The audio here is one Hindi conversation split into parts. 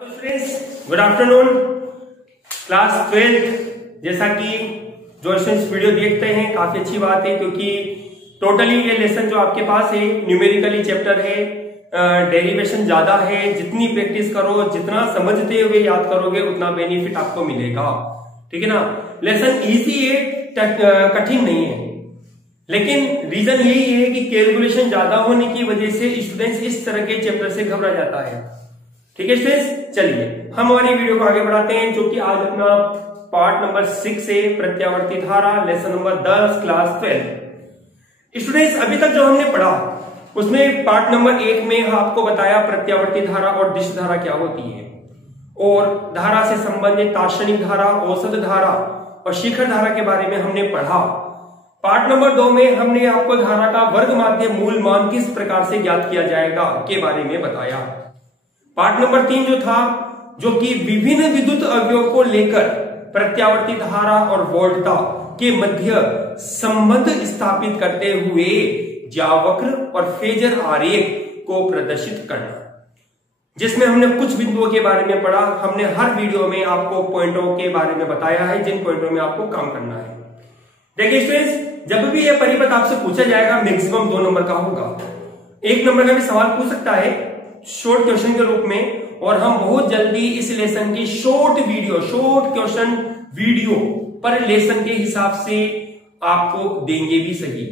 तो स्टूडेंट्स गुड आफ्टरनून। क्लास 12 जैसा कि जो स्टूडेंट्स वीडियो देखते हैं काफी अच्छी बात है, क्योंकि टोटली ये लेसन जो आपके पास है न्यूमेरिकली चैप्टर है, डेरिवेशन ज्यादा है। जितनी प्रैक्टिस करो, जितना समझते हुए याद करोगे उतना बेनिफिट आपको मिलेगा। ठीक है ना। लेसन इजी है, कठिन नहीं है, लेकिन रीजन यही है कि कैलकुलेशन ज्यादा होने की वजह से स्टूडेंट्स इस तरह के चैप्टर से घबरा जाता है। ठीक है स्टूडेंट्स, चलिए हम हमारी वीडियो को आगे बढ़ाते हैं, जो कि आज अपना पार्ट नंबर 6 है, प्रत्यावर्ती धारा, लेसन नंबर 10, क्लास 12। स्टूडेंट्स अभी तक जो हमने पढ़ा उसमें पार्ट नंबर 1 में आपको बताया प्रत्यावर्ती धारा और दिश धारा क्या होती है, और धारा से संबंधित दार्शनिक धारा, औसत धारा और शिखर धारा के बारे में हमने पढ़ा। पार्ट नंबर 2 में हमने आपको धारा का वर्ग माध्य मूल मान किस प्रकार से ज्ञात किया जाएगा के बारे में बताया। पार्ट नंबर 3 जो था, जो कि विभिन्न विद्युत अवयवों को लेकर प्रत्यावर्ती धारा और वोल्टता के मध्य संबंध स्थापित करते हुए ज्यावक्र और फेजर आरेख को प्रदर्शित करना, जिसमें हमने कुछ बिंदुओं के बारे में पढ़ा। हमने हर वीडियो में आपको पॉइंटों के बारे में बताया है, जिन पॉइंटों में आपको काम करना है। देखिए स्टूडेंट्स, जब भी यह परिपथ आपसे पूछा जाएगा मैक्सिमम 2 नंबर का होगा। 1 नंबर का भी सवाल पूछ सकता है शॉर्ट क्वेश्चन के रूप में, और हम बहुत जल्दी इस लेसन की शॉर्ट क्वेश्चन वीडियो पर लेसन के हिसाब से आपको देंगे भी सही।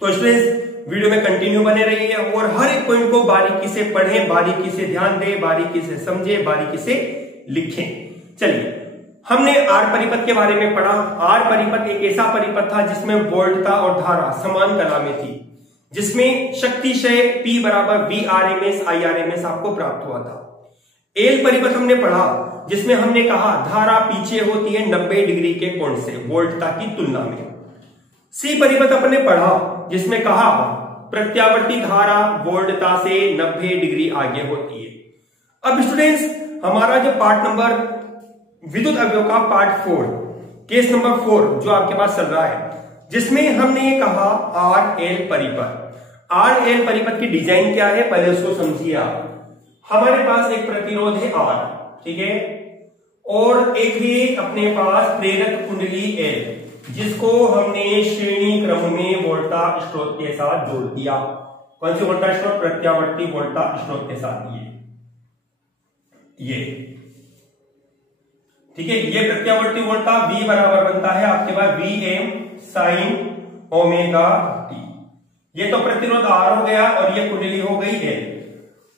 तो स्टूडेंट्स वीडियो में कंटिन्यू बने रहिए और हर एक पॉइंट को बारीकी से पढ़ें, बारीकी से ध्यान दें, बारीकी से समझें, बारीकी से लिखें। चलिए हमने आर परिपथ के बारे में पढ़ा। आर परिपथ एक ऐसा परिपथ था जिसमें वोल्टता और धारा समान कला में थी, जिसमें शक्तिशय P बराबर VRMS IRMS आपको प्राप्त हुआ था। एल परिपथ हमने पढ़ा, जिसमें हमने कहा धारा पीछे होती है 90 डिग्री के कोण से वोल्टता की तुलना में। सी परिपथ अपने पढ़ा, जिसमें कहा प्रत्यावर्ती धारा वोल्टता से 90 डिग्री आगे होती है। अब स्टूडेंट्स हमारा जो पार्ट नंबर विद्युत अवयव का पार्ट 4, केस नंबर 4 जो आपके पास चल रहा है, जिसमें हमने ये कहा आर एल परिपथ। आर एल परिपथ की डिजाइन क्या है पहले उसको समझिए आप। हमारे पास एक प्रतिरोध है आर, ठीक है, और एक ही अपने पास प्रेरक कुंडली एल, जिसको हमने श्रेणी क्रम में वोल्टा स्रोत के साथ जोड़ दिया। कौन सी वोल्टा स्रोत? प्रत्यावर्ती वोल्टा स्रोत के साथ ये ठीक है। ये प्रत्यावर्ती वोल्टा V बराबर बनता है आपके पास Vm sin ओमेगा t। ये तो प्रतिरोध R हो गया और ये कुंडली हो गई है।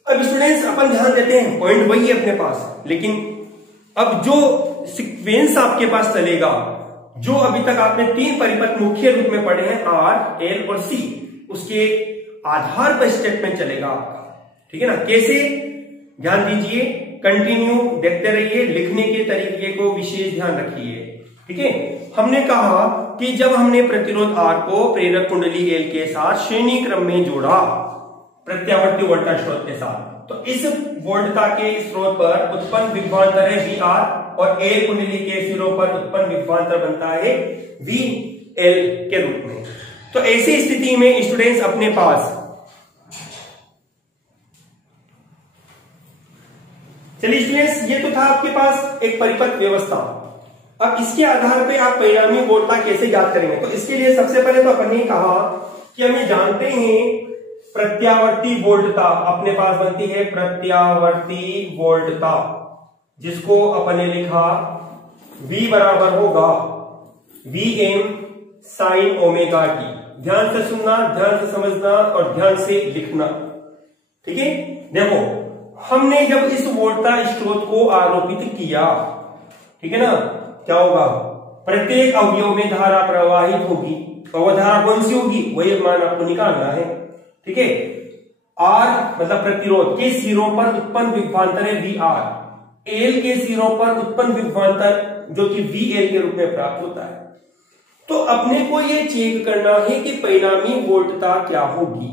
अब स्टूडेंट्स अपन ध्यान देते हैं, पॉइंट वही है अपने पास, लेकिन अब जो सीक्वेंस आपके पास चलेगा, जो अभी तक आपने 3 परिपथ मुख्य रूप में पढ़े हैं R, L और C, उसके आधार पर स्टेटमेंट चलेगा आपका। ठीक है ना। कैसे? ध्यान दीजिए, कंटिन्यू देखते रहिए, लिखने के तरीके को विशेष ध्यान रखिए। ठीक है। हमने कहा कि जब हमने प्रतिरोध R को प्रेरक कुंडली L के साथ श्रेणी क्रम में जोड़ा प्रत्यावर्ती वोल्टा स्रोत के साथ, तो इस वोल्टता के स्रोत पर उत्पन्न विभवांतर है VR और L कुंडली के सिरों पर उत्पन्न विभवांतर बनता है VL के रूप में। तो ऐसी स्थिति में स्टूडेंट्स अपने पास, चलिए स्टूडेंट्स ये तो था आपके पास एक परिपथ व्यवस्था। अब इसके आधार पे आप परिणामी वोल्टता कैसे ज्ञात करेंगे? तो इसके लिए सबसे पहले तो अपन ने कहा कि हम ये जानते हैं प्रत्यावर्ती वोल्टता अपने पास बनती है प्रत्यावर्ती वोल्टता, जिसको अपन ने लिखा V बराबर होगा Vm sin ओमेगा t। ध्यान से सुनना, ध्यान से समझना और ध्यान से लिखना। ठीक है। देखो हमने जब इस वोल्टता स्रोत को आरोपित किया, ठीक है ना, क्या होगा? प्रत्येक अवयव में धारा प्रवाहित होगी, और वह धारा कौन सी होगी? वही मान आपको निकालना है। ठीक है। आर मतलब प्रतिरोध के सिरों पर उत्पन्न विभवांतर है VR, एल के सिरों पर उत्पन्न विभवांतर जो कि VL के रूप में प्राप्त होता है। तो अपने को यह चेक करना है कि परिणामी वोल्टता क्या होगी।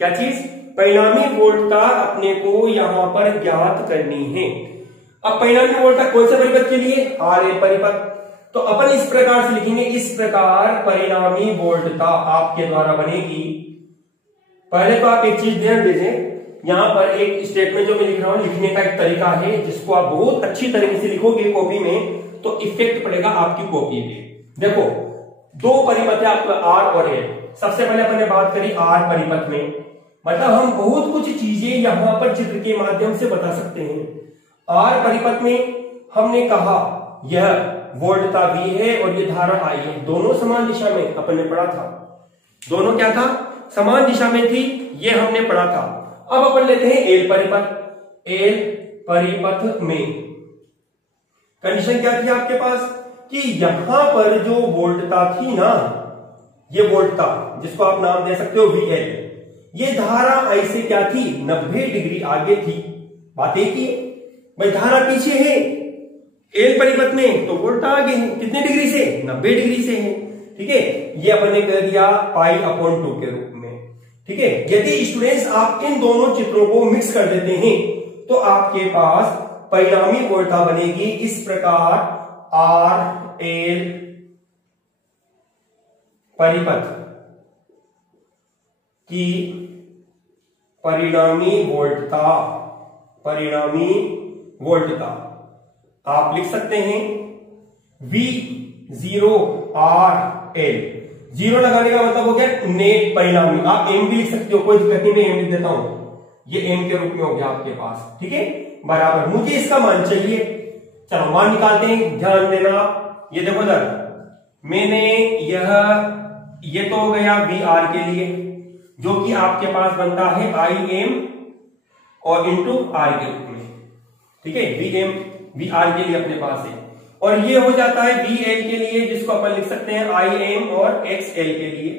क्या चीज? परिणामी वोल्टता अपने को यहां पर ज्ञात करनी है। अब परिणामी वोल्टता कौन से परिपथ के लिए? आर एल परिपथ। तो अपन इस प्रकार से लिखेंगे, इस प्रकार परिणामी वोल्टता आपके द्वारा बनेगी। पहले तो आप एक चीज ध्यान दीजिए, यहाँ पर एक स्टेटमेंट जो मैं लिख रहा हूं, लिखने का एक तरीका है जिसको आप बहुत अच्छी तरीके से लिखोगे कॉपी में तो इफेक्ट पड़ेगा आपकी कॉपी पे। देखो दो परिपथ है आपका आर और एल। सबसे पहले अपन ने बात करी आर परिपथ में, मतलब हम बहुत कुछ चीजें यहां पर चित्र के माध्यम से बता सकते हैं। आर परिपथ में हमने कहा यह वोल्टता V है और ये धारा I है, दोनों समान दिशा में अपन ने पढ़ा था। दोनों क्या था, समान दिशा में थी, ये हमने पढ़ा था। अब अपन लेते हैं एल परिपथ। एल परिपथ में कंडीशन क्या थी आपके पास कि यहां पर जो वोल्टता थी ना, ये वोल्टता जिसको आप नाम दे सकते हो VL, ये धारा I से क्या थी, 90 डिग्री आगे थी। बात एक ही है भाई, धारा पीछे है एल परिपथ में तो वोल्टा आगे है, कितने डिग्री से, 90 डिग्री से है। ठीक है, ये अपन ने कर दिया π/2 के रूप में। ठीक है, यदि स्टूडेंट्स आप इन दोनों चित्रों को मिक्स कर देते हैं तो आपके पास परिणामी वोल्टा बनेगी इस प्रकार, आर एल परिपथ की परिणामी वोल्टता आप लिख सकते हैं V0RL। जीरो लगाने का मतलब हो गया नेट परिणामी। आप एम भी लिख सकते हो, कोई दिक्कत नहीं, मैं एम लिख देता हूं, ये एम के रूप में हो गया आपके पास। ठीक है, बराबर मुझे इसका मान चाहिए। चलो मान निकालते हैं, ध्यान देना। ये देखो इधर मैंने ये तो हो गया VR के लिए, जो कि आपके पास बनता है IM और इंटू R के रूप में। ठीक है, VR के लिए अपने पास है, और ये हो जाता है VL के लिए, जिसको अपन लिख सकते हैं IM और XL के लिए।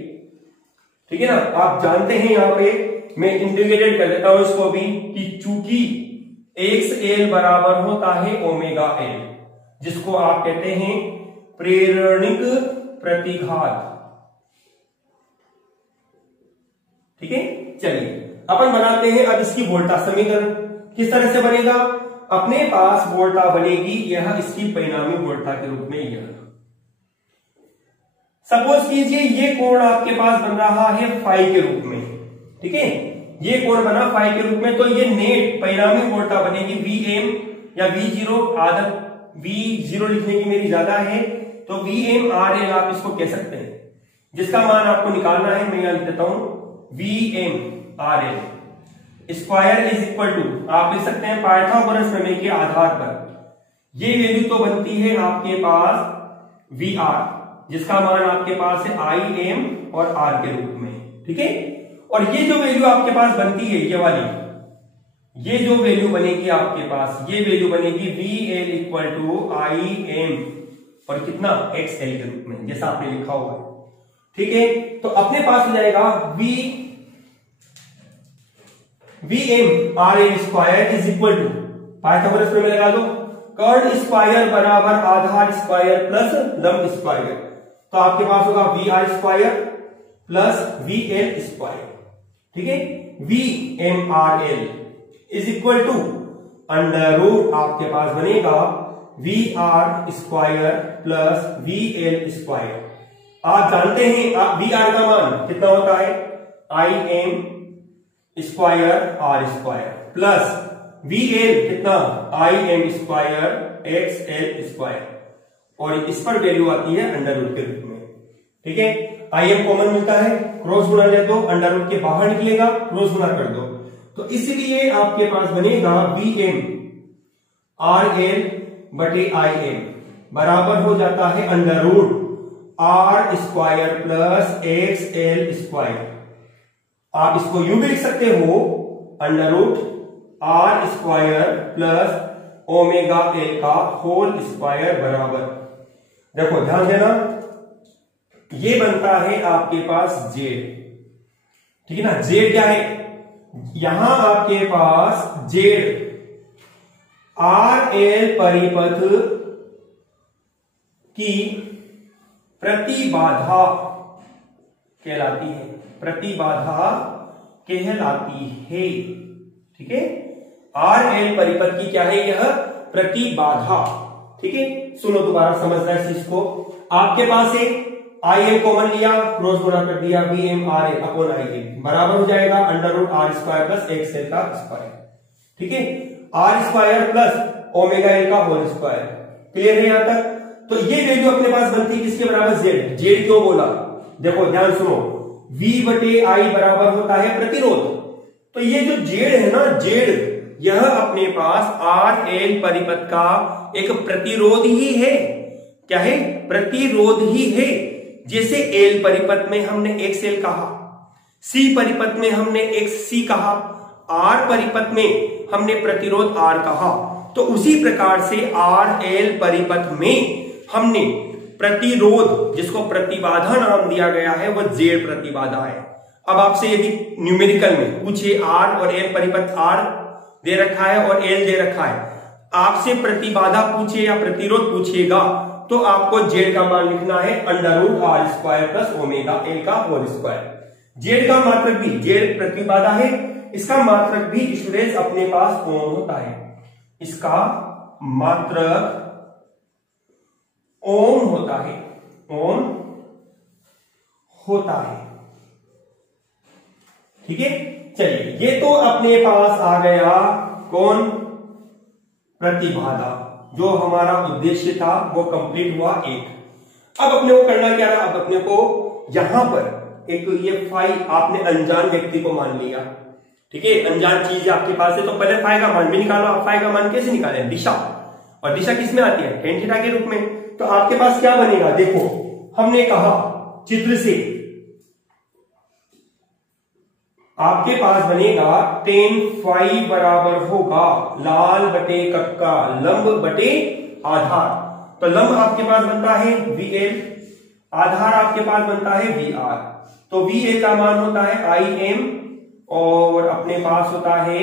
ठीक है ना, आप जानते हैं यहाँ पे मैं इंटीग्रेटेड कर देता हूं इसको भी कि चूंकि XL बराबर होता है ओमेगा L, जिसको आप कहते हैं प्रेरणिक प्रतिघात। ठीक है, चलिए अपन बनाते हैं अब इसकी वोल्टा समीकरण। किस तरह से बनेगा, अपने पास वोल्टा बनेगी यह इसकी परिणामी वोल्टा के रूप में। यह सपोज कीजिए ये कोण आपके पास बन रहा है फाई के रूप में। ठीक है, ये कोण बना फाई के रूप में, तो ये नेट परिणामी वोल्टा बनेगी Vm या V0। आदत V0 लिखने की मेरी ज्यादा है, तो VmRL आप इसको कह सकते हैं, जिसका मान आपको निकालना है। मैं यहां लिख देता हूं VmRL square is equal to, आप लिख सकते हैं पाइथागोरस प्रमेय के आधार पर ये वैल्यू तो बनती है आपके पास VR, जिसका मान आपके पास है IM और R के रूप में। ठीक है, और ये जो वैल्यू आपके पास बनती है, ये वाली, ये जो वैल्यू बनेगी आपके पास, ये वैल्यू बनेगी VL इक्वल टू IM और कितना, XL के रूप में, जैसा आपने लिखा हुआ है। ठीक है, तो अपने पास हो जाएगा VmRL square is equal to, Pythagoras प्रमेय लगा दो, कर्ण स्क्वायर बराबर आधार स्क्वायर प्लस लंब स्क्वायर, तो आपके पास होगा VR square plus VL square. ठीक है, VmRL is equal to under root, आपके पास बनेगा VR square plus VL square. आप जानते हैं VR का मान कितना होता है, IM square R square plus VL कितना, IM स्क्वायर XL स्क्वायर, और इस पर वैल्यू आती है अंडर रूट के रूप में। ठीक है, IM कॉमन मिलता है, क्रॉस गुणा ले दो, अंडर रूट के बाहर निकलेगा, क्रॉस गुणा कर दो, तो इसलिए आपके पास बनेगा VmRL बटे IM बराबर हो जाता है under root R square plus XL square. आप इसको यूं भी लिख सकते हो, under root R square plus omega L का होल स्क्वायर बराबर, देखो ध्यान देना, ये बनता है आपके पास Z। ठीक है ना, Z क्या है, यहां आपके पास Z RL परिपथ की प्रतिबाधा कहलाती है, प्रतिबाधा कहलाती है। ठीक है, RL परिपथ की क्या है, यह प्रतिबाधा। ठीक है, सुनो दोबारा समझना इस चीज को। आपके पास एक आई एम कॉमन लिया, क्रॉस गुणा कर दिया, V M R A upon I M बराबर हो जाएगा under root R square plus X L का स्क्वायर। ठीक है, R square plus omega L का होल स्क्वायर। क्लियर है यहां तक? तो ये वैल्यू अपने पास बनती है किसके बराबर? जेड। जेड क्यों बोला? देखो ध्यान सुनो, V बटे आई बराबर होता है प्रतिरोध। तो ये जो जेड है ना, जेड, यह अपने पास आर एल परिपथ का एक प्रतिरोध ही है। क्या है? प्रतिरोध ही है। जैसे एल परिपथ में हमने एक्स एल कहा, सी परिपथ में हमने एक्स सी कहा, आर परिपथ में हमने प्रतिरोध आर कहा, तो उसी प्रकार से आर एल परिपथ में हमने प्रतिरोध, जिसको प्रतिबाधा नाम दिया गया है, वह जेड प्रतिबाधा है। अब आपसे यदि न्यूमेरिकल में पूछे आर और एल परिपथ, आर दे रखा है और एल दे रखा है, आपसे प्रतिबाधा पूछे या प्रतिरोध पूछेगा तो आपको जेड का मान लिखना है under root R square plus omega L का होल स्क्वायर। जेड का मात्रक भी, जेड प्रतिबाधा है, इसका मात्रक भी स्टूडेंट्स अपने पास ओम होता है। इसका मात्रक ओम होता है, ओम होता है। ठीक है, चलिए ये तो अपने पास आ गया कौन? प्रतिबाधा। जो हमारा उद्देश्य था वो कंप्लीट हुआ एक। अब अपने को करना क्या रहा? अब अपने को यहां पर एक ये फाई आपने अनजान व्यक्ति को मान लिया। ठीक है, अनजान चीज आपके पास है, तो पहले फाई का मान भी निकालो। आप फाई का मान कैसे निकाले? दिशा, और दिशा किसमें आती है? tan थीटा के रूप में। तो आपके पास क्या बनेगा? देखो हमने कहा चित्र से आपके पास बनेगा tan फाई बराबर होगा लाल बटे कक्का लंब बटे आधार। तो लंब आपके पास बनता है VL, आधार आपके पास बनता है VR। तो VL का मान होता है IM और अपने पास होता है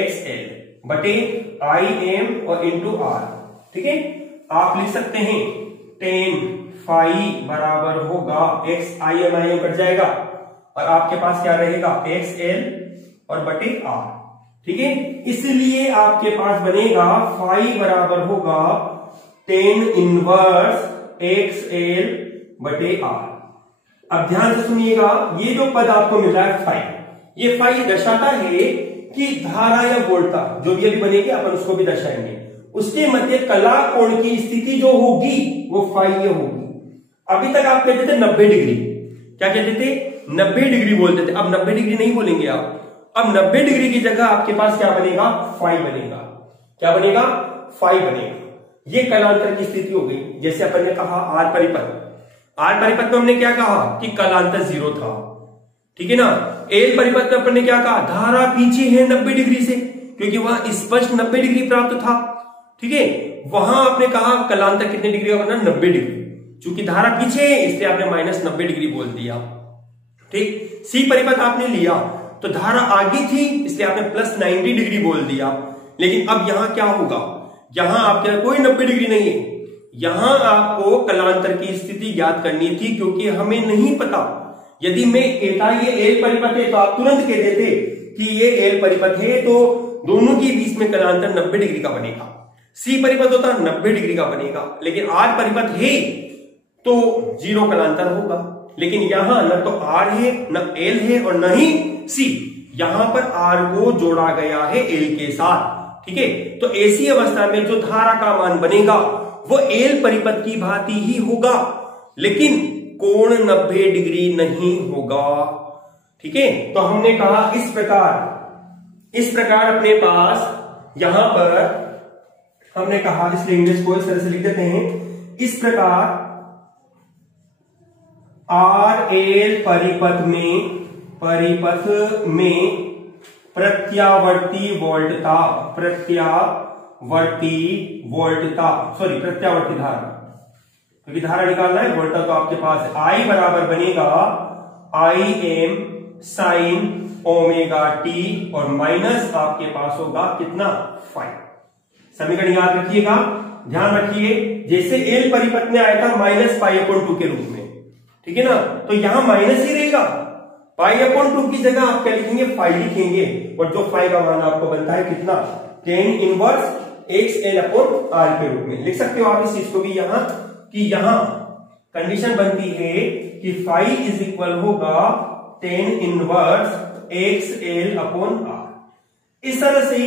XL बटे IM और इंटू R। ठीक है, आप लिख सकते हैं tan फाई बराबर होगा x IM कट जाएगा और आपके पास क्या रहेगा? XL और बटे R। ठीक है, इसलिए आपके पास बनेगा फाई बराबर होगा tan इनवर्स XL बटे R। अब ध्यान से सुनिएगा, ये जो पद आपको मिल रहा है फाई, ये फाई दर्शाता है कि धारा या वोल्टा जो भी अभी बनेगी अपन उसको भी दर्शाएंगे, उसके मध्य कला कोण की स्थिति जो होगी वो फाई ये होगी। अभी तक आप कहते थे 90 डिग्री, क्या कहते थे? 90 डिग्री बोलते थे। अब 90 डिग्री नहीं बोलेंगे आप। अब 90 डिग्री की जगह आपके पास क्या बनेगा? फाई बनेगा। क्या बनेगा? फाई बनेगा। ये कलांतर की स्थिति हो गई। जैसे अपन ने कहा आर परिपथ, आर परिपथ में हमने क्या कहा कि कलांतर 0 था। ठीक है ना। एल परिपथ में अपन ने क्या कहा? धारा पीछे है 90 डिग्री से, क्योंकि वहां स्पष्ट 90 डिग्री प्राप्त था। ठीक है, वहां आपने कहा कलांतर कितने डिग्री का बना? 90 डिग्री। चूंकि धारा पीछे है इसलिए आपने माइनस 90 डिग्री बोल दिया। ठीक, सी परिपथ आपने लिया तो धारा आगे थी इसलिए आपने प्लस 90 डिग्री बोल दिया। लेकिन अब यहां क्या होगा? यहां आपके कोई 90 डिग्री नहीं है, यहां आपको कलांतर की स्थिति ज्ञात करनी थी, क्योंकि हमें नहीं पता। यदि मैं कहता ये एल परिपथ है तो आप तुरंत कह देते कि ये एल परिपथ है, तो दोनों के बीच में कलांतर 90 डिग्री का बनेगा। सी परिपथ होता 90 डिग्री का बनेगा, लेकिन आर परिपथ है तो 0 कलांतर होगा। लेकिन यहां न तो आर है, न एल है और न ही सी। यहां पर आर को जोड़ा गया है एल के साथ। ठीक है, तो ऐसी अवस्था में जो धारा का मान बनेगा वो एल परिपथ की भांति ही होगा, लेकिन कोण 90 डिग्री नहीं होगा। ठीक है, तो हमने कहा इस प्रकार अपने पास यहां पर हमने कहा, इसलिए इंग्लिश को इस तरह से लिख देते हैं, इस प्रकार आर एल परिपथ में प्रत्यावर्ती धारा, क्योंकि धारा निकालना है, वोल्टा तो आपके पास है। आई बराबर बनेगा I am sine omega T और माइनस आपके पास होगा कितना? फाइव। समीकरण याद रखिएगा, ध्यान रखिए। जैसे एल परिपथ में आया था माइनस पाई अपॉन 2 के रूप में, ठीक है ना, तो यहां माइनस ही रहेगा। पाई अपॉन 2 की जगह आप क्या लिखेंगे? फाइव लिखेंगे, और जो फाइव का मान आपको बनता है कितना? Tan inverse X L upon R के रूप में लिख सकते हो आप इस चीज को भी यहां, कि यहां कंडीशन बनती है कि फाई इज इक्वल होगा tan inverse XL upon R। इस तरह से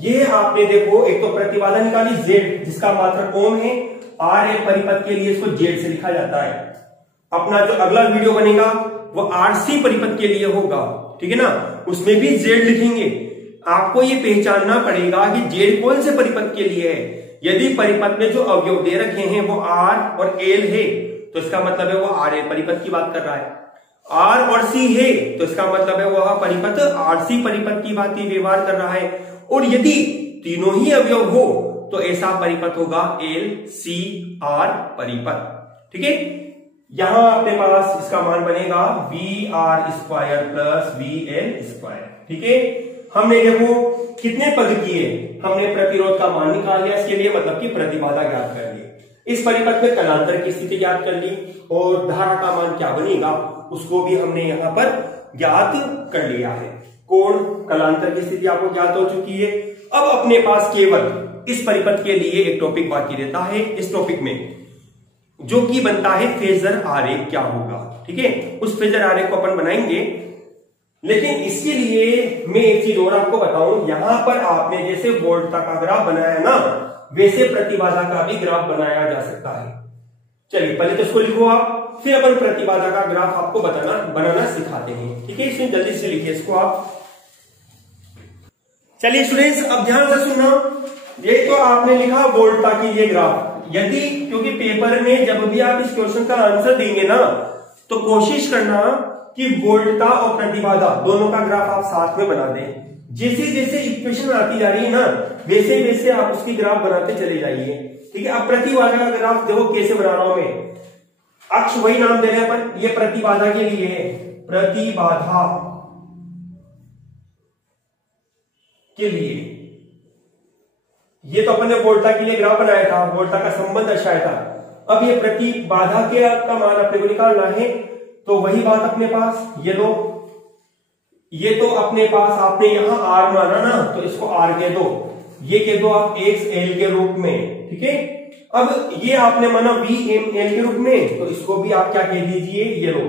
ये आपने देखो एक तो प्रतिबाधा निकाली Z जिसका मात्रक ओम है, R एक परिपथ के लिए इसको Z से लिखा जाता है। अपना जो अगला वीडियो बनेगा वो RC परिपथ के लिए होगा, ठीक है ना, उसमें भी Z लिखेंगे। आपको ये पहचानना पड़ेगा कि Z कौन से परिपथ के लिए है। यदि परिपथ में जो अवयव दे रखे हैं वो R और L है तो इसका मतलब है वो RL परिपथ की बात कर रहा है। R और C है तो इसका मतलब है वह परिपथ RC परिपथ की बात व्यवहार कर रहा है। और यदि तीनों ही अवयव हो तो ऐसा परिपथ होगा LCR परिपथ, ठीक है। यहां अपने पास इसका मान बनेगा VR square plus VL square, ठीक है। हमने देखो कितने पद किए, हमने प्रतिरोध का मान निकाल लिया, इसके लिए मतलब कि प्रतिबाधा ज्ञात कर ली, इस परिपथ में कलांतर की स्थिति ज्ञात कर ली और धारा का मान क्या बनेगा उसको भी हमने यहां पर ज्ञात कर लिया है। कोण कलांतर की स्थिति आपको ज्ञात हो चुकी है। अब अपने पास केवल इस परिपथ के लिए एक टॉपिक बाकी रहता है, इस टॉपिक में जो कि बनता है फेजर आरेख क्या होगा, ठीक है। उस फेजर आरेख को अपन बनाएंगे, लेकिन इसके लिए मैं एक चीज और आपको बताऊं। यहां पर आपने जैसे वोल्टता का ग्राफ बनाया ना, वैसे प्रतिबाधा का भी ग्राफ बनाया जा सकता है। चलिए पहले तो इसको लिखो आप, फिर अपन प्रतिबाधा का ग्राफ आपको बनाना सिखाते हैं, ठीक है। इसमें जल्दी से लिखिए इसको आप। चलिए स्टूडेंट्स अब ध्यान से सुनना, ये तो आपने लिखा वोल्टता की ये ग्राफ। यदि क्योंकि पेपर में जब भी आप इस क्वेश्चन का आंसर देंगे ना तो कोशिश करना कि वोल्टता और प्रतिबाधा दोनों का ग्राफ आप साथ में बना दें। जैसे जैसे इक्वेशन आती जा रही है ना वैसे वैसे आप उसकी ग्राफ बनाते चले जाइए, ठीक है। अब प्रतिबाधा का ग्राफ देखो कैसे बना रहा हूं मैं, अक्ष वही नाम दे रहे हैं अपन, ये प्रतिबाधा के लिए है, प्रतिबाधा के लिए। ये तो अपन ने वोल्टता के लिए ग्राफ बनाया था, वोल्टता का संबंध दर्शाया था। अब ये प्रतिबाधा के का मान अपने को निकालना है, तो वही बात अपने पास ये लो, ये तो अपने पास आपने यहां R माना ना तो इसको R कह दो, ये कह दो आप XL के रूप में, ठीक है। अब ये आपने माना VML के रूप में तो इसको भी आप क्या कह दीजिए, ये लो,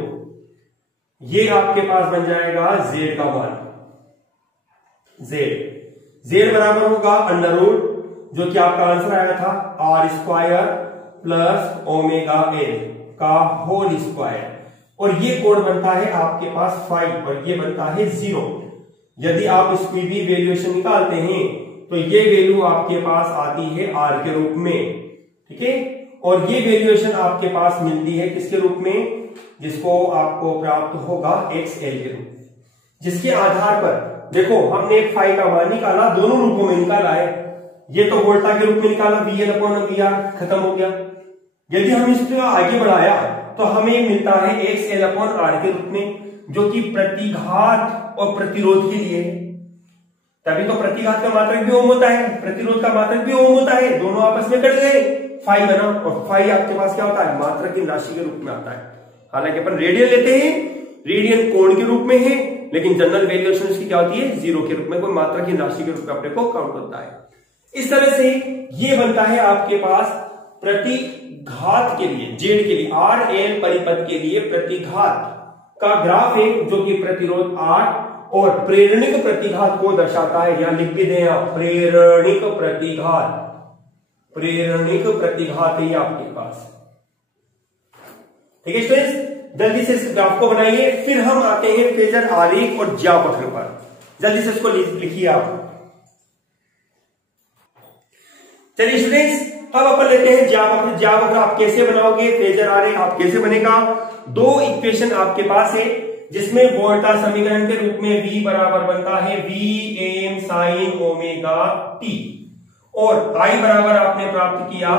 ये आपके पास बन जाएगा Z का मान। Z बराबर होगा अंडर रूट जो कि आपका आंसर आया था R square plus omega L का होल स्क्वायर, और ये कोण बनता है आपके पास 5 और ये बनता है 0। यदि आप इसकी भी वैल्यूएशन निकालते हैं तो ये वैल्यू आपके पास आती है R के रूप में, ठीक है। और ये वैल्यूएशन आपके पास मिलती है किसके रूप में, जिसको आपको प्राप्त होगा XL के रूप में, जिसके आधार पर देखो हमने फाई का मान निकाला, दोनों रूपों में निकाला है। ये तो वोल्टा के रूप में निकाला VL अपॉन VR, खत्म हो गया। यदि हम इसको आगे बढ़ाया तो हमें मिलता है XL अपॉन R के रूप में, जो कि प्रतिघात और प्रतिरोध के लिए। तभी तो प्रतिघात का मात्रक भी ओम होता है, प्रतिरोध का मात्रक भी ओम होता है, दोनों आपस में कट गए, फाई बना। और फाई आपके पास क्या होता है, मात्रक की राशि के रूप में आता है। हालांकि अपन रेडियन लेते हैं, रेडियन कोण के रूप में है, लेकिन जनरल वैल्यूएशन इसकी क्या होती है, 0 के रूप में, कोई मात्रा की राशि के रूप में अपने को काउंट होता है। इस तरह से ये बनता है आपके पास प्रतिघात के लिए, जेड के लिए, RL परिपथ के लिए प्रतिघात का ग्राफ है जो कि प्रतिरोध R और प्रेरणिक प्रतिघात को दर्शाता है। यहां लिख भी दें आप, प्रेरणिक प्रतिघात, प्रेरणिक प्रतिघात है आपके पास, ठीक है स्टूडेंट्स। जल्दी से इस ग्राफ को बनाइए, फिर हम आते हैं फेजर आरेख और ज्यावक्र पर। जल्दी से इसको लिखिए आप। चलिए स्टूडेंट्स अब अपन लेते हैं ज्यावक्र। ज्यावक्र आप कैसे बनाओगे, फेजर आरेख आप कैसे बनेगा। दो इक्वेशन आपके पास है जिसमें वोल्टा समीकरण के रूप में V बराबर बनता है Vm sin ओमेगा t, और I बराबर आपने प्राप्त किया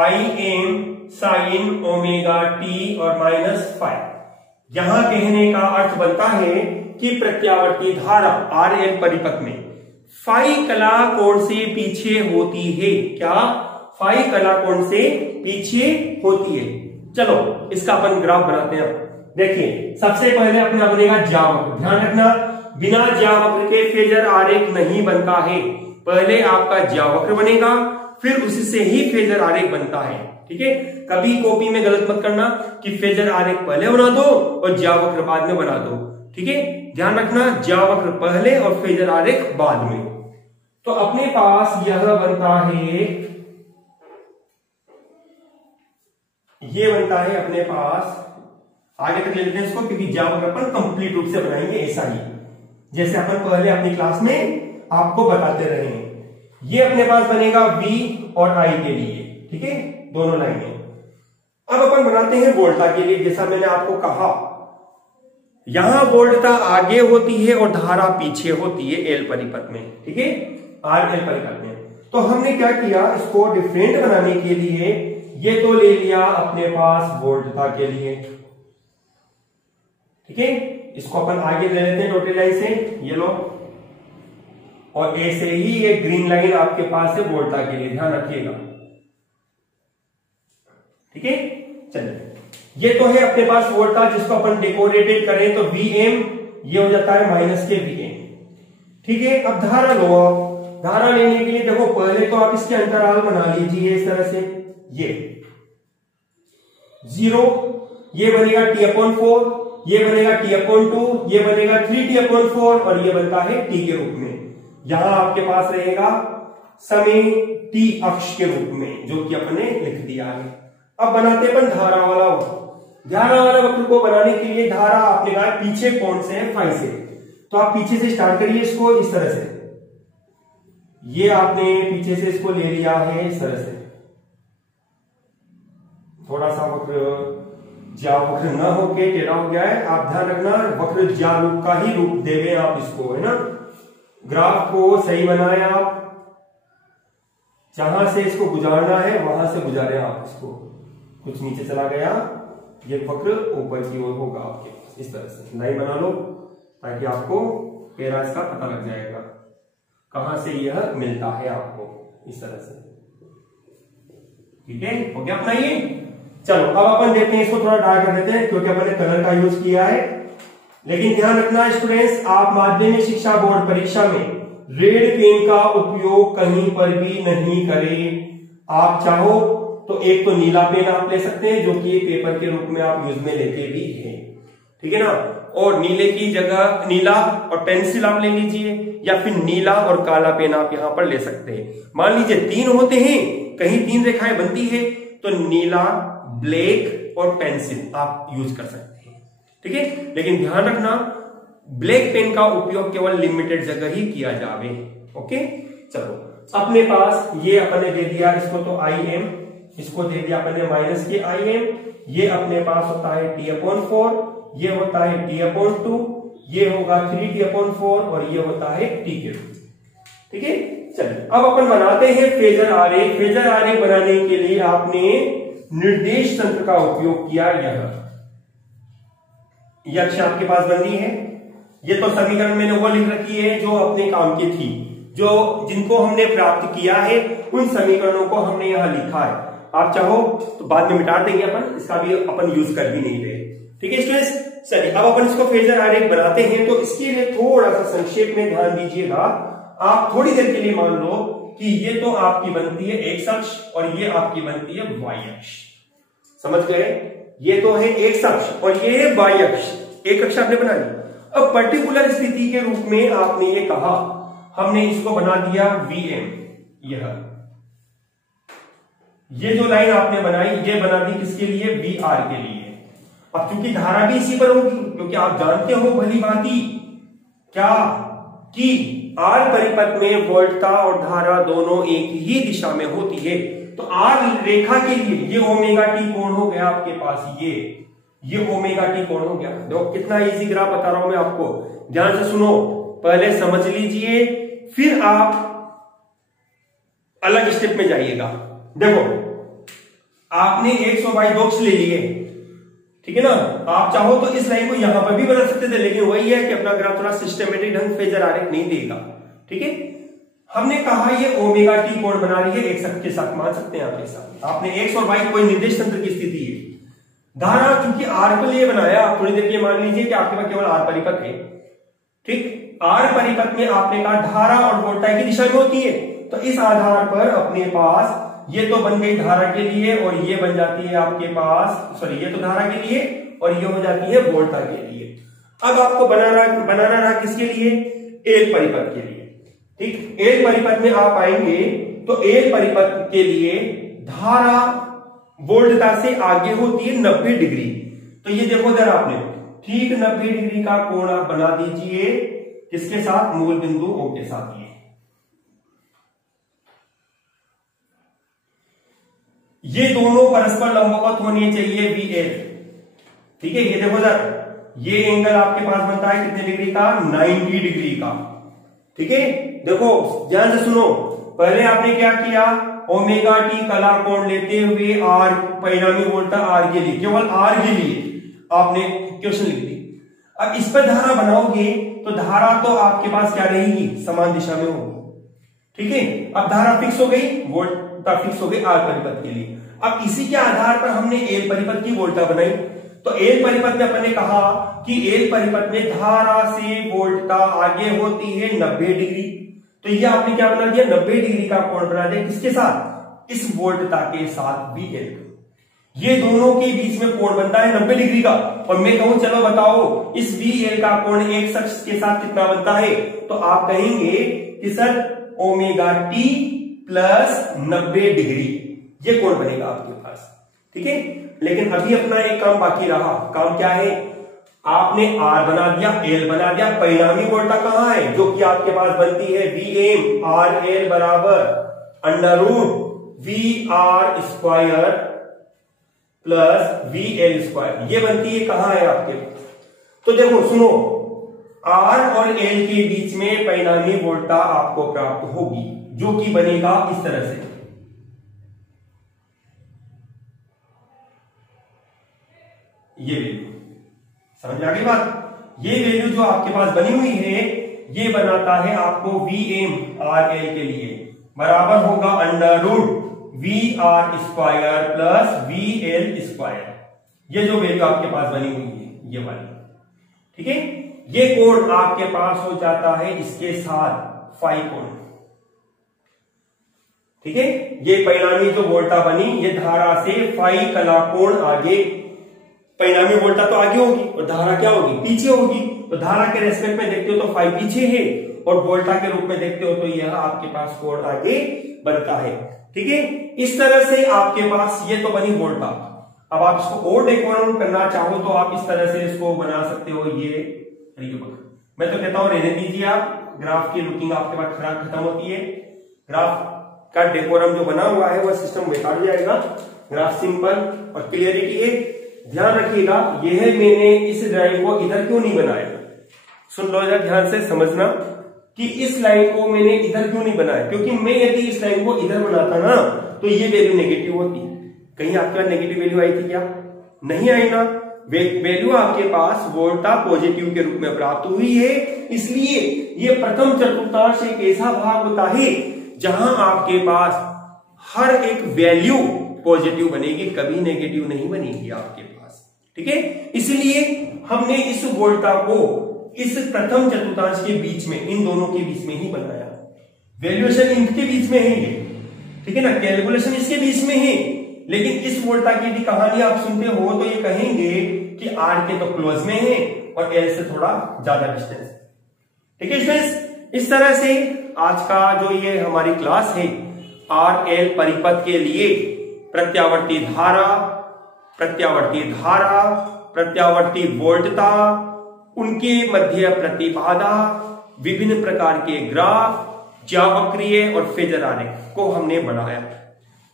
Im sin ओमेगा t और -5। यहां कहने का अर्थ बनता है कि प्रत्यावर्ती धारा RL परिपथ में फाई कला कोण से पीछे होती है। क्या, फाई कला कोण से पीछे होती है। चलो इसका अपन ग्राफ बनाते हैं। देखिए सबसे पहले अपना बनेगा ज्यावक्र। ध्यान रखना बिना ज्यावक्र के फेजर आरेख नहीं बनता है। पहले आपका ज्यावक्र बनेगा, फिर उससे ही फेजर आरेख बनता है, ठीक है, कभी कॉपी में गलत मत करना कि फेजर आरेख पहले बना दो और ज्यावक्र बाद में बना दो। ठीक है, ध्यान रखना ज्यावक्र पहले और फेजर आरेख बाद में। तो अपने पास यह बनता है, ये बनता है अपने पास, आगे तक ले लेते हैं इसको क्योंकि ज्यावक्र अपन कंप्लीट रूप से बनाएंगे ऐसा ही जैसे अपन पहले अपनी क्लास में आपको बताते रहे हैं। ये अपने पास बनेगा V और I के लिए, ठीक है, दोनों लाइनें। अब अपन बनाते हैं वोल्टा के लिए। जैसा मैंने आपको कहा यहां वोल्टा आगे होती है और धारा पीछे होती है एल परिपथ में, ठीक है, आर एल परिपथ में। तो हमने क्या किया, इसको डिफरेंट बनाने के लिए ये तो ले लिया अपने पास वोल्टा के लिए, ठीक है, इसको अपन आगे ले लेते हैं डॉटेड लाइन से, ये लो, और ऐसे ही एक ग्रीन लाइन आपके पास है वोल्टा के लिए, ध्यान रखिएगा। ठीक है, चलिए ये तो है अपने पास वोल्टा, जिसको अपन डेकोरेटेड करें तो Vm ये हो जाता है माइनस के Vm। ठीक है, अब धारा लो। आप धारा लेने के लिए देखो पहले तो आप इसके अंतराल बना लीजिए इस तरह से, ये 0, ये बनेगा T/4, ये बनेगा T/2, ये बनेगा 3T/4 और ये बनता है T के रूप में। यहां आपके पास रहेगा समय T अक्ष के रूप में, जो कि अपने लिख दिया है। अब बनाते अपन धारा वाला वक्र। धारा वाला वक्र को बनाने के लिए धारा आपने कहा पीछे कौन से है, फाई से, तो आप पीछे से स्टार्ट करिए इसको इस तरह से, ये आपने पीछे से इसको ले लिया है इस तरह से, थोड़ा सा वक्र ज्या वक्र न होके टेढ़ा हो गया है, आप ध्यान रखना वक्र ज्या रूप का ही रूप देवे आप इसको, है ना। ग्राफ को सही बनाए आप, जहां से इसको गुजारना है वहां से गुजारे आप इसको, कुछ नीचे चला गया, ये वक्र ऊपर की ओर होगा आपके पास, इस तरह से लाइन बना लो ताकि आपको पेरा इसका पता लग जाएगा कहां से यह मिलता है आपको, इस तरह से। ठीक है, हो गया अपना ये। चलो अब अपन देखते हैं, इसको थोड़ा डार्क कर देते हैं क्योंकि अपन ने कलर का यूज किया है। लेकिन ध्यान रखना स्टूडेंट्स, आप माध्यमिक शिक्षा बोर्ड परीक्षा में रेड पेन का उपयोग कहीं पर भी नहीं करें। आप चाहो तो एक तो नीला पेन आप ले सकते हैं, जो कि पेपर के रूप में आप यूज में लेते भी हैं, ठीक है ना, और नीले की जगह नीला और पेंसिल आप ले लीजिए, या फिर नीला और काला पेन आप यहां पर ले सकते हैं। मान लीजिए 3 होते हैं, कहीं 3 रेखाएं बनती है तो नीला, ब्लैक और पेंसिल आप यूज कर सकते हैं, ठीक है। लेकिन ध्यान रखना ब्लैक पेन का उपयोग केवल लिमिटेड जगह ही किया जावे। ओके, चलो अपने पास ये अपने दे दिया इसको तो Im, इसको दे दिया अपने माइनस के Im, ये अपने पास होता है T/4, ये होता है T/2, ये होगा 3T/4 और ये होता है T के रूप में, ठीक है। चलिए अब अपन बनाते हैं फेजर आरेख। फेजर आरेख बनाने के लिए आपने निर्देश तंत्र का उपयोग किया। यह अक्ष आपके पास बनी है, ये तो समीकरण मैंने वो लिख रखी है जो अपने काम की थी, जो जिनको हमने प्राप्त किया है उन समीकरणों को हमने यहां लिखा है। आप चाहो तो बाद में मिटा देंगे अपन, इसका भी अपन यूज कर भी नहीं रहे, ठीक है स्टूडेंट्स। चलिए अब अपन इसको फेजर आरेख बनाते हैं, तो इसके लिए थोड़ा सा संक्षेप में ध्यान दीजिएगा। आप थोड़ी देर के लिए मान लो कि ये तो आपकी बनती है एक्स अक्ष और ये आपकी बनती है वाई अक्ष, समझ गए। ये तो है एक्स अक्ष और ये है वाई अक्ष, एक अक्ष आपने बना ली। अब पर्टिकुलर स्थिति के रूप में आपने ये कहा, हमने इसको बना दिया Vm। ये जो लाइन आपने बनाई ये बना दी किसके लिए, VR के लिए। अब चूंकि धारा भी इसी पर होगी, क्योंकि आप जानते हो भली भांति क्या कि R परिपथ में वोल्टता और धारा दोनों एक ही दिशा में होती है। तो R रेखा के लिए ये ओमेगा टी कोण हो गया आपके पास, ये ओमेगा टी कोण हो गया। देखो कितना इजी ग्राफ बता रहा हूं मैं आपको, ध्यान से सुनो, पहले समझ लीजिए फिर आप अलग स्टेप में जाइएगा। देखो आपने एक्स और वाई दो अक्ष ले लिए, ठीक है ना। आप चाहो तो इस लाइन को यहां पर भी बना सकते थे, लेकिन वही है कि अपना ग्राफ थोड़ा सिस्टमेटिक ढंग फेजर आरेख नहीं देगा, ठीक है। हमने कहा ये ओमेगा टी कोण बना रही है एक्स अक्ष के साथ, मान सकते हैं आपके साथ। आपने एक्स और वाई कोई निर्देश तंत्र की स्थिति है, धारा चूंकि आर के लिए बनाया। आप थोड़ी देर के लिए मान लीजिए कि आपके पास केवल आर परिपथ है, ठीक। आर परिपथ में आपने कहा धारा और वोल्टा की दिशा में होती है, तो इस आधार पर अपने पास ये तो बन गई धारा के लिए और ये बन जाती है आपके पास, सॉरी ये तो धारा के लिए और ये हो जाती है वोल्टा के लिए। अब आपको बनाना रहा किसके लिए, एल परिपथ के लिए। ठीक, एल परिपथ में आप आएंगे तो एल परिपथ के लिए धारा वोल्टता से आगे होती है 90 डिग्री। तो ये देखो जरा आपने ठीक 90 डिग्री का कोण आप बना दीजिए किसके साथ, मूल बिंदु O के साथ। ये दोनों परस्पर लंबवत होने चाहिए VL। ठीक है, ये देखो सर ये एंगल आपके पास बनता है कितने डिग्री का, 90 डिग्री का। ठीक है, देखो ध्यान से सुनो, पहले आपने क्या किया, ओमेगा टी कला कोण लेते हुए आर परिणामी वोल्टा आर के लिए, केवल आर के लिए आपने क्वेश्चन लिख दी। अब इस पर धारा बनाओगे तो धारा तो आपके पास क्या रहेगी, समान दिशा में होगी। ठीक है, अब धारा फिक्स हो गई, वोल्टा फिक्स हो गई आर परिपथ के लिए। अब इसी के आधार पर हमने एल परिपथ की वोल्टा बनाई। तो एल परिपथ में अपन ने कहा कि एल परिपथ में धारा से वोल्टा आगे होती है 90 डिग्री। तो ये आपने क्या बना दिया, 90 डिग्री का कोण बना दिया किसके साथ, इस वोल्टता के साथ VL। ये दोनों के बीच में कोण बनता है 90 डिग्री का। और मैं कहूं चलो बताओ इस VL का कोण एक शख्स के साथ कितना बनता है, तो आप कहेंगे कि sir omega T plus 90 degree, ये कोण बनेगा आपके पास। ठीक है, लेकिन अभी अपना एक काम बाकी रहा। काम क्या है, आपने आर बना दिया, एल बना दिया, परिणामी वोल्टा कहां है, जो कि आपके पास बनती है VM आर एल बराबर under root VR square plus VL square, ये बनती है कहां है आपके पास। तो देखो सुनो, आर और एल के बीच में परिणामी वोल्टा आपको प्राप्त होगी, जो कि बनेगा इस तरह से। ये वैल्यू समझ आ गई बात, ये वैल्यू जो आपके पास बनी हुई है ये बनाता है आपको VM आर एल के लिए बराबर होगा under root VR square plus VL square. ये जो वैल्यू आपके पास बनी हुई है ये वाली। ठीक है, ये कोण आपके पास हो जाता है इसके साथ फाई कोण। ठीक है, ये परिणामी जो वोल्टा बनी ये धारा से फाई कला कोण आगे, परिणामी वोल्टा तो आगे होगी और धारा क्या होगी, पीछे होगी। तो धारा के रेस्पेक्ट में देखते हो तो फाई पीछे है और वोल्टा के रूप में देखते हो तो यह आपके पास कोण आगे बनता है। ठीक है, इस तरह से आपके पास ये तो बनी वोल्टा। अब आप इसको और डेकोरेट करना चाहो तो आप इस तरह से इसको बना सकते हो। ये मैं तो कहता हूं रहने दीजिए, आप ग्राफ की लुकिंग आपके पास खराब खत्म होती है, ग्राफ का डेकोरम जो बना हुआ है वह सिस्टम बेकार हो जाएगा। ग्राफ सिंपल और क्लियरिटी है। ध्यान रखिएगा, यह मैंने इस ड्राइंग को इधर क्यों नहीं बनाया, सुन लो जरा ध्यान से समझना कि इस लाइन को मैंने इधर क्यों नहीं बनाया, क्योंकि मैं यदि इस लाइन को इधर बनाता ना तो ये वैल्यू नेगेटिव होती। कहीं आपके पास नेगेटिव वैल्यू आई थी क्या, नहीं आई ना। वैल्यू आपके पास वोल्टा पॉजिटिव के रूप में प्राप्त हुई है। इसलिए ये प्रथम चतुर्थांश एक ऐसा भाग होता है जहां आपके पास हर एक वैल्यू पॉजिटिव बनेगी, कभी नेगेटिव नहीं बनेगी आपके पास। ठीक है, इसलिए हमने इस वोल्टा को इस प्रथम चतुर्थांश के बीच में, इन दोनों के बीच में ही बनाया। वैल्यूएशन इनके बीच में है ये, ठीक है ना, कैलकुलेशन इसके बीच में है। लेकिन इस वोल्टा की यदि कहानी आप सुनते हो तो ये कहेंगे कि आर के तो क्लोज में है और एल से थोड़ा ज्यादा डिस्टेंस। ठीक है फ्रेंड्स, इस तरह से आज का जो ये हमारी क्लास है आर एल परिपथ के लिए प्रत्यावर्ती धारा, प्रत्यावर्ती वोल्टता, उनके मध्य प्रतिबाधा, विभिन्न प्रकार के ग्राफ, ज्यावक्रीय और फेजर आरेख को हमने बढ़ाया।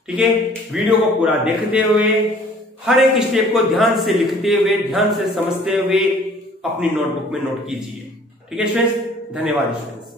ठीक है, वीडियो को पूरा देखते हुए, हर एक स्टेप को ध्यान से लिखते हुए, ध्यान से समझते हुए अपनी नोटबुक में नोट कीजिए। ठीक है स्टूडेंट्स, धन्यवाद स्टूडेंट्स।